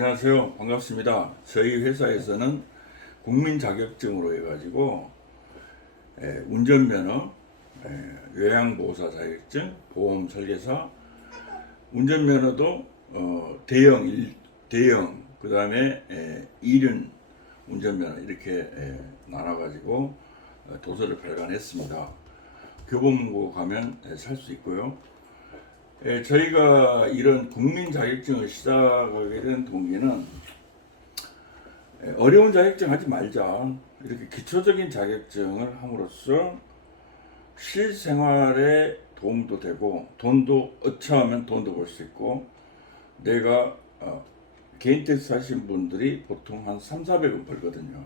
안녕하세요. 반갑습니다. 저희 회사에서는 국민 자격증으로 해가지고 운전면허, 요양보호사 자격증, 보험 설계사, 운전면허도 대형, 그 다음에 이륜 운전면허 이렇게 나눠가지고 도서를 발간했습니다. 교보문고 가면 살 수 있고요. 저희가 이런 국민 자격증을 시작하게 된 동기는 어려운 자격증 하지 말자. 이렇게 기초적인 자격증을 함으로써 실생활에 도움도 되고 돈도 어처하면 돈도 벌 수 있고 내가 개인 택시 하신 분들이 보통 한 3,400원 벌거든요.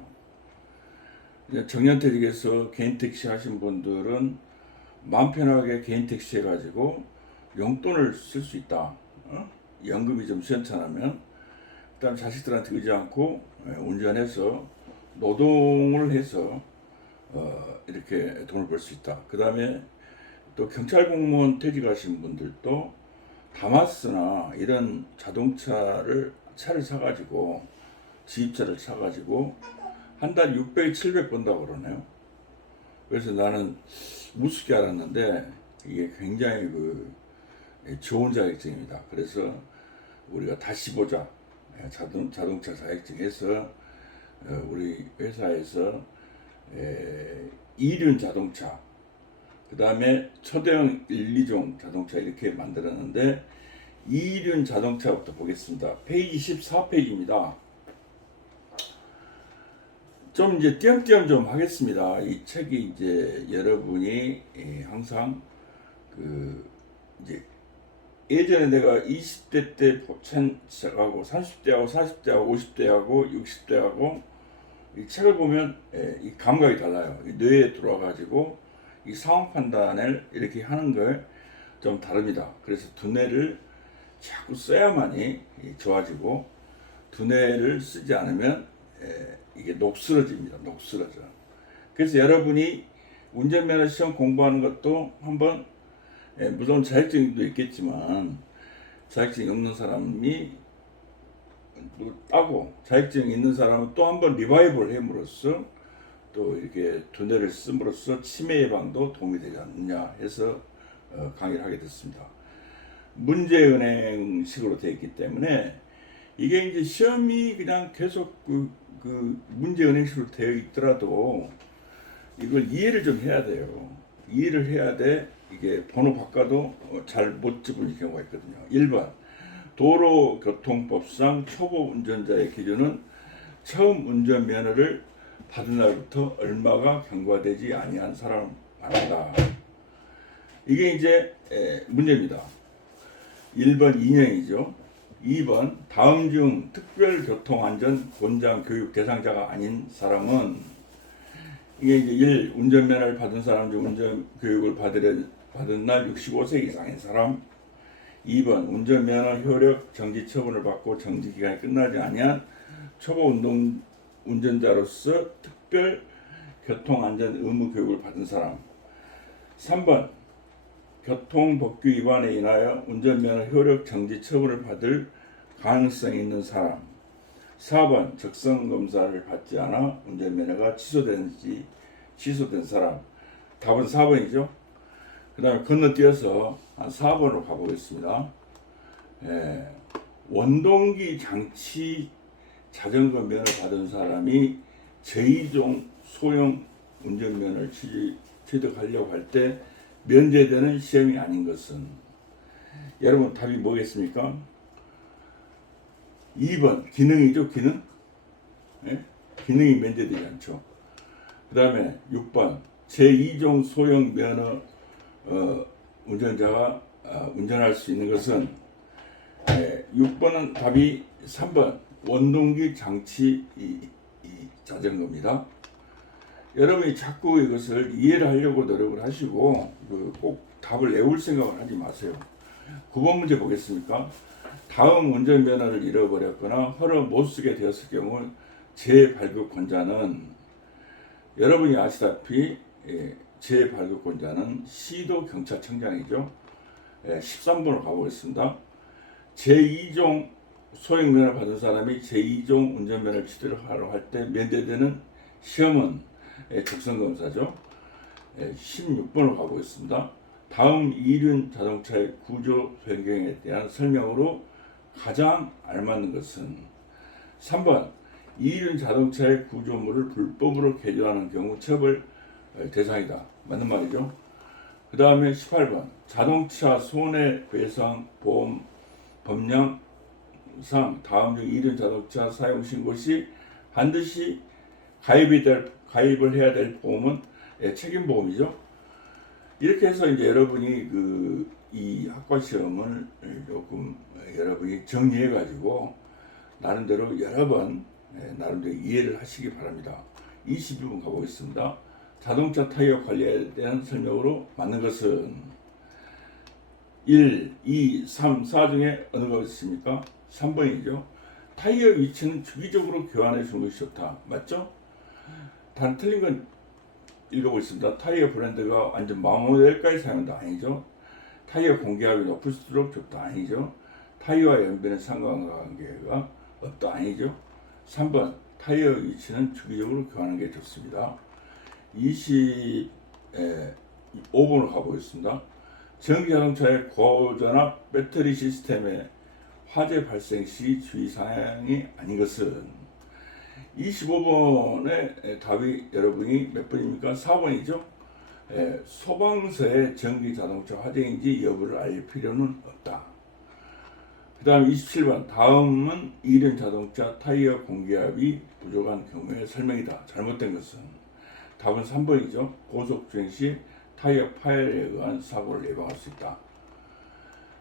정년퇴직에서 개인 택시 하신 분들은 마음 편하게 개인 택시 해가지고 용돈을 쓸 수 있다. 연금이 좀 시원찮으면 그다음 자식들한테 의지 않고 운전해서 노동을 해서 이렇게 돈을 벌 수 있다. 그 다음에 또 경찰 공무원 퇴직하신 분들도 다마스나 이런 차를 사가지고 지입차를 사가지고 한 달에 600, 700 번다고 그러네요. 그래서 나는 무섭게 알았는데 이게 굉장히 좋은 자격증입니다. 그래서 우리가 다시 보자. 자동차 자격증에서 우리 회사에서 이륜 자동차, 그 다음에 초대형 1, 2종 자동차 이렇게 만들었는데 이륜 자동차부터 보겠습니다. 페이지 14페이지입니다. 좀 이제 띄엄띄엄 좀 하겠습니다. 이 책이 이제 여러분이 항상 이제 예전에 내가 20대 때 보천 시작하고 30대하고 40대하고 50대하고 60대하고 이 책을 보면 이 감각이 달라요. 이 뇌에 들어와가지고 이 상황 판단을 이렇게 하는 걸 좀 다릅니다. 그래서 두뇌를 자꾸 써야만이 좋아지고 두뇌를 쓰지 않으면 이게 녹슬어집니다. 녹슬어져. 그래서 여러분이 운전면허 시험 공부하는 것도 한번 물론 자격증도 있겠지만 자격증이 없는 사람이 따고 자격증이 있는 사람은 또 한번 리바이벌 해므로써 또 이렇게 두뇌를 씀으로써 치매 예방도 도움이 되지 않느냐 해서 강의를 하게 됐습니다. 문제은행식으로 되어 있기 때문에 이게 이제 시험이 그냥 계속 문제은행식으로 되어 있더라도 이걸 이해를 좀 해야 돼요. 이해를 해야 돼. 이게 번호 바꿔도 잘 못 집을 경우가 있거든요. 1번 도로교통법상 초보 운전자의 기준은 처음 운전면허를 받은 날부터 얼마가 경과되지 아니한 사람 말한다. 이게 이제 문제입니다. 1번 2년이죠. 2번 다음 중 특별교통안전 권장 교육 대상자가 아닌 사람은 이게 이제 1. 운전면허를 받은 사람 중 운전교육을 받은 날 65세 이상인 사람. 2번 운전면허 효력 정지 처분을 받고 정지기간이 끝나지 아니한 초보 운전자로서 특별 교통안전 의무 교육을 받은 사람. 3번 교통법규 위반에 인하여 운전면허 효력 정지 처분을 받을 가능성이 있는 사람. 4번 적성검사를 받지 않아 운전면허가 취소된 사람. 답은 4번이죠. 그 다음에 건너뛰어서 한 4번으로 가보겠습니다. 원동기 장치 자전거 면허 받은 사람이 제2종 소형 운전면허를 취득하려고 할 때 면제되는 시험이 아닌 것은, 여러분 답이 뭐겠습니까? 2번 기능이죠. 기능. 기능이 면제되지 않죠. 그 다음에 6번 제2종 소형 면허 운전자가 운전할 수 있는 것은 6번은 답이 3번 원동기 장치 이 자전거입니다. 여러분이 자꾸 이것을 이해를 하려고 노력을 하시고 꼭 답을 외울 생각을 하지 마세요. 9번 문제 보겠습니까? 다음 운전면허를 잃어버렸거나 허락 못 쓰게 되었을 경우 재발급권자는, 여러분이 아시다시피 재발급권자는 시도 경찰청장이죠. 13번으로 가보겠습니다. 제2종 소형면허 받은 사람이 제2종 운전면허 취득을 하러 할 때 면제되는 시험은 적성검사죠. 16번으로 가보겠습니다. 다음 이륜 자동차의 구조 변경에 대한 설명으로 가장 알맞는 것은 3번 이륜 자동차의 구조물을 불법으로 개조하는 경우 처벌 대상이다. 맞는 말이죠. 그 다음에 18번 자동차 손해배상 보험 법령상 다음 중 이륜 자동차 사용 신고 시 반드시 가입을 해야 될 보험은 책임보험이죠. 이렇게 해서 이제 여러분이 이 학과 시험을 조금 여러분이 정리해 가지고 나름대로 여러 번 나름대로 이해를 하시기 바랍니다. 22번 가보겠습니다. 자동차 타이어 관리에 대한 설명으로 맞는 것은 1, 2, 3, 4 중에 어느 것입니까? 3번이죠. 타이어 위치는 주기적으로 교환해 주는 것이 좋다. 맞죠? 단 틀린 건 읽어보겠습니다. 타이어 브랜드가 완전 마모델까지 사용한다. 아니죠. 타이어 공기압이 높을수록 좋다. 아니죠. 타이어와 연비는 상관관계가 없다. 아니죠. 3번 타이어 위치는 주기적으로 교환하는 게 좋습니다. 25번으로 가보겠습니다. 전기자동차의 고전압 배터리 시스템에 화재 발생 시 주의사항이 아닌 것은 25번의 답이 여러분이 몇 번입니까? 4번이죠. 소방서에 전기자동차 화재인지 여부를 알 필요는 없다. 그 다음 27번 다음은 이륜 자동차 타이어 공기압이 부족한 경우의 설명이다. 잘못된 것은 답은 3번이죠. 고속 주행 시 타이어 파열에 의한 사고를 예방할 수 있다.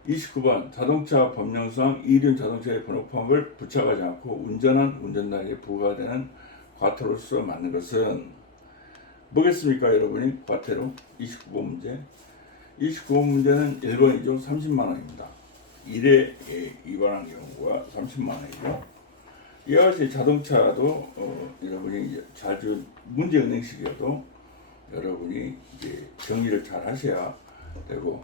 29번 자동차 법령상 이륜 자동차의 번호판을 부착하지 않고 운전한 운전자에게 부과되는 과태료로서 맞는 것은 뭐겠습니까? 여러분이 과태료 29번 문제. 29번 문제는 1번이죠. 30만 원입니다. 1회 위반한 경우가 30만 원이죠. 이와 같이 자동차도 여러분이 자주 문제 은행식이어도 여러분이 이제 정리를 잘 하셔야 되고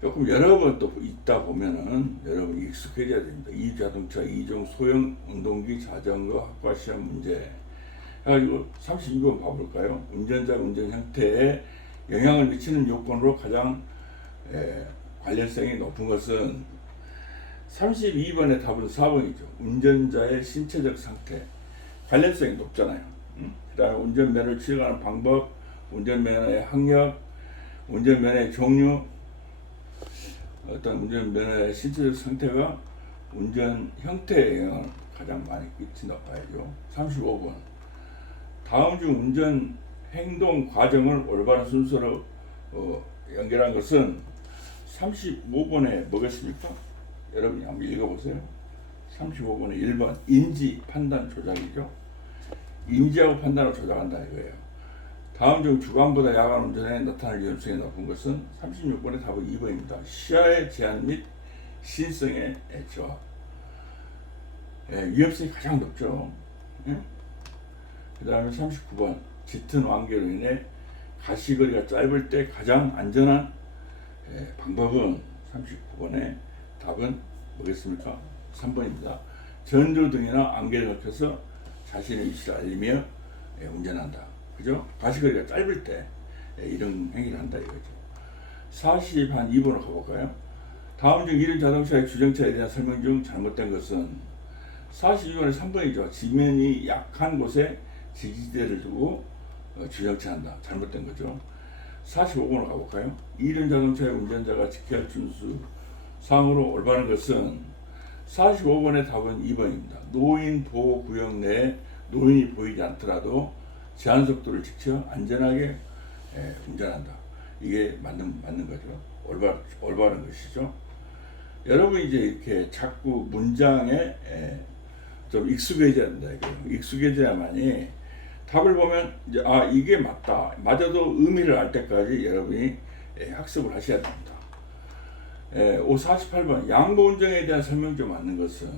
조금 여러 번 또 있다 보면은 여러분이 익숙해져야 됩니다. 이 자동차 2종 소형 운동기 자전거 학과 시험 문제 해가지고 32번 봐볼까요? 운전자 운전 형태에 영향을 미치는 요건으로 가장 관련성이 높은 것은 32번의 답은 4번이죠. 운전자의 신체적 상태 관련성이 높잖아요. 그 다음에 운전면허를 취득하는 방법, 운전면허의 학력, 운전면허의 종류, 어떤 운전면허의 신체적 상태가 운전 형태에 영향을 가장 많이 끼친다 봐야죠. 35번 다음 중 운전 행동 과정을 올바른 순서로 연결한 것은 35번에 뭐겠습니까? 여러분이 한번 읽어보세요. 35번에 1번 인지 판단 조작이죠. 인지하고 판단을 조작한다 이거예요. 다음 중 주간보다 야간 운전에 나타날 위험성이 높은 것은 36번의 답은 2번입니다. 시야의 제한 및 시인성의 저하. 위험성이 가장 높죠. 그 다음에 39번 짙은 완개로 인해 가시거리가 짧을 때 가장 안전한 방법은 39번의 답은 뭐겠습니까? 3번입니다. 전조등이나 안개를 켜서 자신의 위치를 알리며 운전한다. 그죠? 가시거리가 짧을 때 이런 행위를 한다 이거죠. 42번으로 가볼까요? 다음 중 이륜 자동차의 주정차에 대한 설명 중 잘못된 것은 42번의 3번이죠. 지면이 약한 곳에 지지대를 두고 주정차한다. 잘못된 거죠. 45번으로 가볼까요? 이륜 자동차의 운전자가 지켜야 할 준수 사항으로 올바른 것은 45번의 답은 2번입니다. 노인 보호구역 내에 노인이 보이지 않더라도 제한 속도를 지켜 안전하게 운전한다. 이게 맞는 거죠. 올바른 것이죠. 여러분 이제 이렇게 자꾸 문장에 좀 익숙해져야 된다. 익숙해져야만이 답을 보면 이제 이게 맞다. 맞아도 의미를 알 때까지 여러분이 학습을 하셔야 됩니다. 48번 양보 운전에 대한 설명 좀 맞는 것은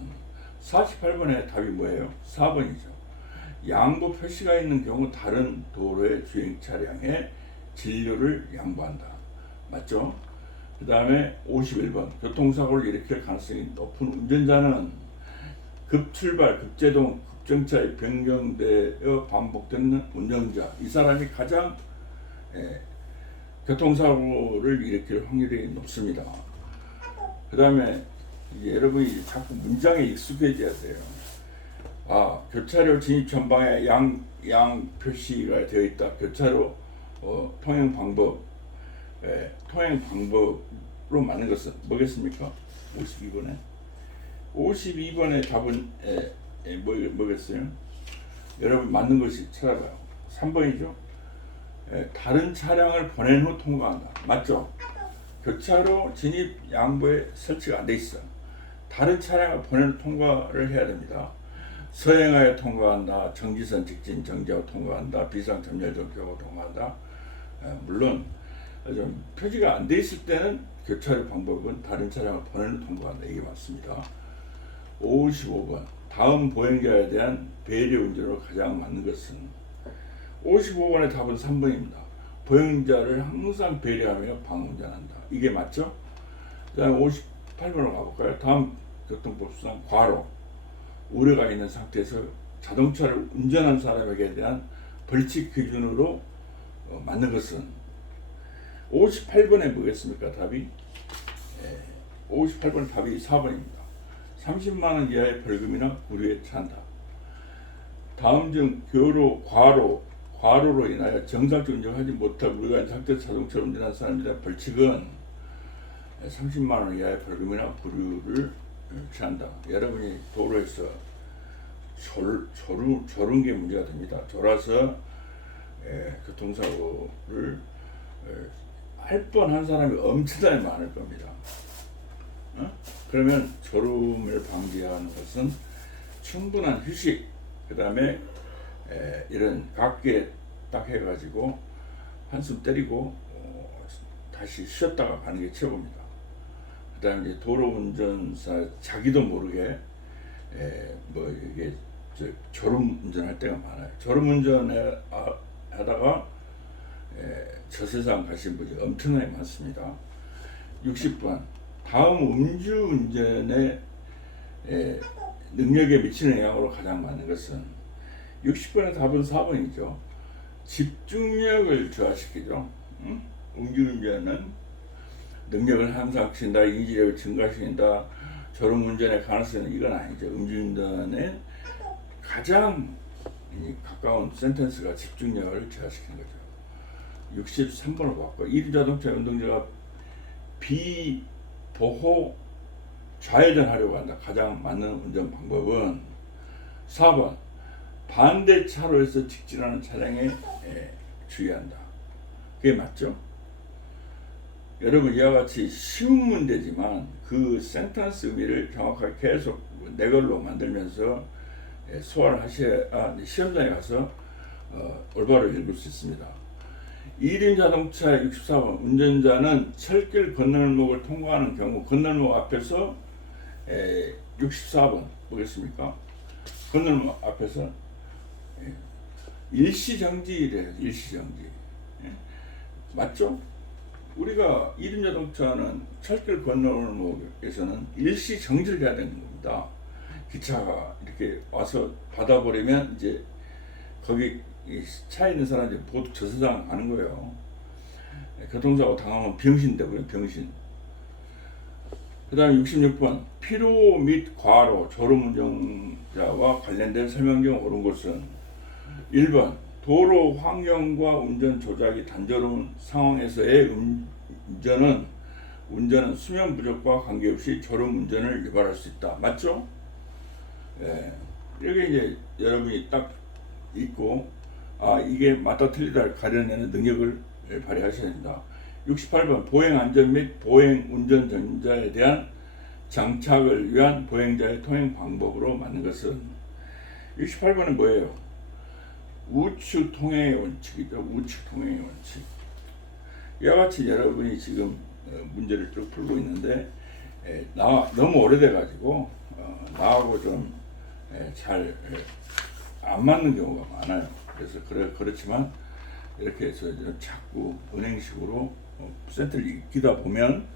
48번의 답이 뭐예요? 4번이죠. 양보 표시가 있는 경우 다른 도로의 주행 차량에 진료를 양보한다. 맞죠? 그 다음에 51번 교통사고를 일으킬 가능성이 높은 운전자는 급출발, 급제동, 급정차에 변경되어 반복되는 운전자, 이 사람이 가장 교통사고를 일으킬 확률이 높습니다. 그 다음에 여러분이 자꾸 문장에 익숙해져야 돼요. 교차로 진입 전방에 양 표시가 되어 있다. 교차로 통행 방법, 통행 방법으로 맞는 것은 뭐겠습니까? 52번에 52번의 답은 뭐겠어요? 여러분 맞는 것이 찾아봐요. 3번이죠. 다른 차량을 보낸 후 통과한다. 맞죠? 교차로 진입 양보에 설치가 안 돼 있어. 다른 차량을 보낸 후 통과를 해야 됩니다. 서행하여 통과한다. 정지선 직진 정지하고 통과한다. 비상점열정표하고 통과한다. 물론 좀 표지가 안 돼 있을 때는 교차로 방법은 다른 차량을 보낸 후 통과한다. 이게 맞습니다. 55번 다음 보행자에 대한 배려 운전으로 가장 맞는 것은 55번의 답은 3번입니다. 보행자를 항상 배려하며 방운전한다. 이게 맞죠? 그 다음 58번으로 가볼까요? 다음 교통법상 과로 우려가 있는 상태에서 자동차를 운전한 사람에게 대한 벌칙 기준으로 맞는 것은 58번에 뭐겠습니까? 답이 58번 답이 4번입니다. 30만원 이하의 벌금이나 구류에 처한다. 다음 중 과로로 인하여 정상적 운전하지 못하고 우려가 있는 상태에서 자동차를 운전한 사람에 대한 벌칙은 30만원 이하의 벌금이나 구류를 취한다. 여러분이 도로에서 졸은 게 문제가 됩니다. 졸아서 교통사고를 할 뻔한 사람이 엄청나게 많을 겁니다. 그러면 졸음을 방지하는 것은 충분한 휴식, 그 다음에 이런 각기에 딱 해가지고 한숨 때리고 다시 쉬었다가 가는 게 최고입니다. 그 다음에 이제 도로 운전사 자기도 모르게 이게 졸음 운전할 때가 많아요. 졸음 운전에 하다가 저 세상 가신 분이 엄청나게 많습니다. 60번 다음 음주운전의 능력에 미치는 영향으로 가장 많은 것은 60번의 답은 4번이죠. 집중력을 저하시키죠. 음주운전은 능력을 향상시킨다, 인지력을 증가시킨다, 졸음운전의 가능성은 이건 아니죠. 음주운전에 가장 가까운 센텐스가 집중력을 저하시키는 거죠. 63번을 봤고, 1인 자동차 운전자가 비보호 좌회전하려고 한다. 가장 맞는 운전 방법은 4번 반대 차로에서 직진하는 차량에 주의한다. 그게 맞죠? 여러분 이와 같이 쉬운 문제지만 그 센텐스 의미를 정확하게 계속 내 걸로 만들면서 소화를 하셔야 시험장에 가서 올바로 읽을 수 있습니다. 1인 자동차 64번 운전자는 철길 건널목을 통과하는 경우 건널목 앞에서 64번 보겠습니까? 건널목 앞에서 일시정지래요. 일시정지. 맞죠? 우리가 1인 자동차는 철길 건널목에서는 일시정지를 해야 되는 겁니다. 기차가 이렇게 와서 받아버리면 이제 거기 차에 있는 사람들이 모두 저 세상 가는 거예요. 교통사고 당하면 병신 되고요. 병신. 그 다음 66번 피로 및 과로 졸음운전자와 관련된 설명 중 옳은 것은 1번 도로 환경과 운전 조작이 단조로운 상황에서의 운전은 수면 부족과 관계없이 졸음운전을 유발할 수 있다. 맞죠? 이렇게 이제 여러분이 딱 있고 이게 맞다 틀리다를 가려내는 능력을 발휘하셔야 됩니다. 68번 보행 안전 및 보행 운전 전자에 대한 장착을 위한 보행자의 통행 방법으로 맞는 것은 68번은 뭐예요? 우측 통행의 원칙이죠. 우측 통행의 원칙. 이와 같이 여러분이 지금 문제를 쭉 풀고 있는데 너무 오래돼 가지고 나하고 좀 잘 안 맞는 경우가 많아요. 그래서 그렇지만 이렇게 해서 자꾸 은행식으로 센터를 익히다 보면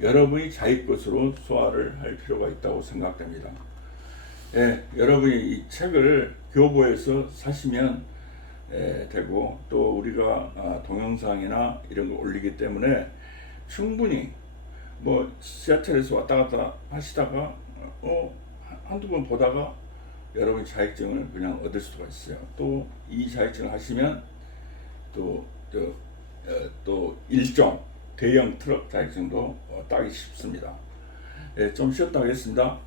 여러분이 자기 것으로 소화를 할 필요가 있다고 생각됩니다. 예, 여러분이 이 책을 교보에서 사시면 되고, 또 우리가 동영상이나 이런 거 올리기 때문에 충분히 뭐 지하철에서 왔다 갔다 하시다가 한두 번 보다가 여러분 자격증을 그냥 얻을 수가 있어요. 또 이 자격증을 하시면 또 일종 대형 트럭 자격증도 따기 쉽습니다. 좀 쉬었다 하겠습니다.